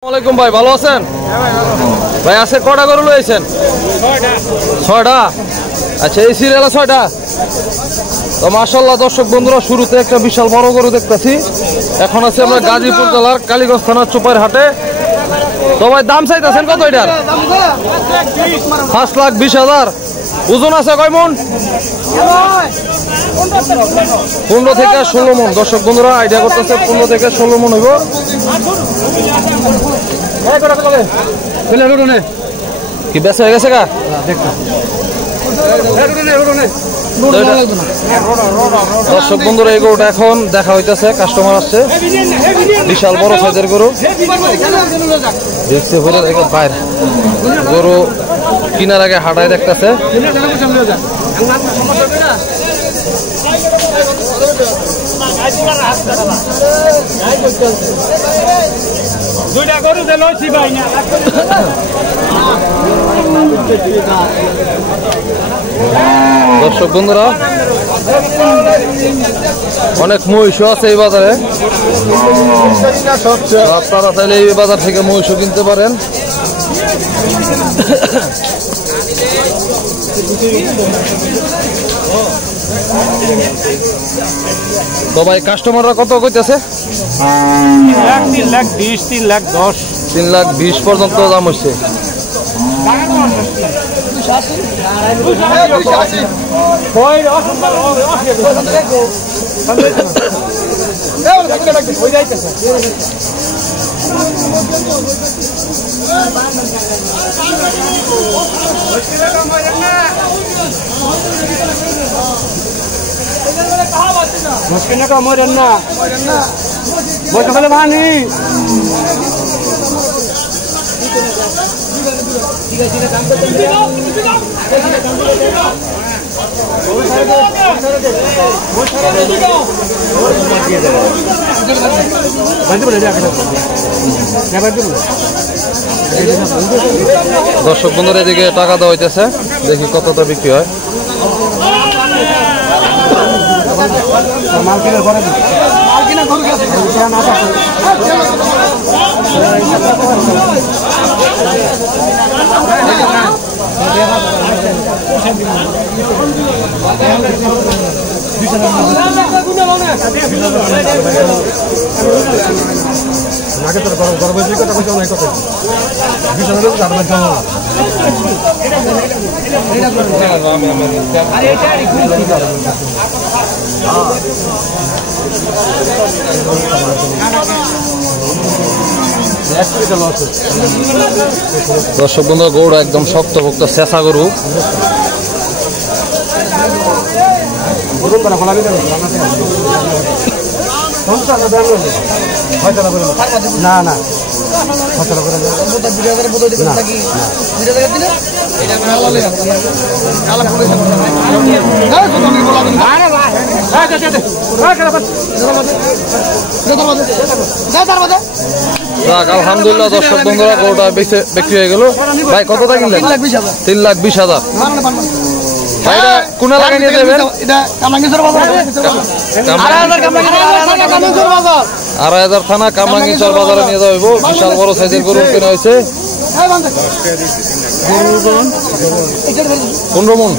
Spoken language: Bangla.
আসসালামু আলাইকুম ভাই, ভালো আছেন? ভাই আজকে কটা গরু লইছেন? 6টা। আচ্ছা, এই সিরিয়ালে 6টা। তো মাশাআল্লাহ দর্শক বন্ধুরা, শুরুতে একটা বিশাল বড় গরু দেখতেছি। এখন আছে আমরা গাজীপুর জেলার কালীগঞ্জ থানার চোপার হাটে। তো ভাই দাম চাইতেছেন কত এটার? 5,20,000। ওজন আছে কয় মন? 15 থেকে 16 মন। দর্শক বন্ধুরা আইডিয়া করতেছে 15 থেকে 16 মন হইব। কি বেচা হয়ে গেছে গা? দর্শক বন্ধুরা এই গরুটা এখন দেখা হইতেছে, কাস্টমার আসছে। বিশাল বড় সাইজের গরু দেখছে, বাইরে গরু কিনার আগে হাঁটায় দেখতেছে। দর্শক বন্ধুরা অনেক মহিষও আছে এই বাজারে, আপনারা চাইলে এই বাজার থেকে মহিষও কিনতে পারেন। তো ভাই কাস্টমাররা কত কইতেছে? 3,20,000, 3,10,000, 3,20,000 পর্যন্ত দাম হচ্ছে। মুশকিল না মরেন না বলতে বলে ভানি দর্শক বন্ধুরা এদিকে টাকা দেওয়া হইতেছে, দেখি কতটা বিক্রি হয়। দর্শক বন্ধু গরু একদম শক্ত ভক্ত চেঁচা গরু। না না আলহামদুলিল্লাহ দর্শক বন্ধুরা গরুটা বিক্রি হয়ে গেল। ভাই কতটা কিনলেন? 3,20,000। ভাইটা কোন এলাকায় নিয়ে যাবেন? 2,500 থানা কামরাঙ্গীরচর বাজারে নিয়ে যাওয়া হইব। বিশাল বড় সাইজের গরু কেনা হয়েছে। 15 মন।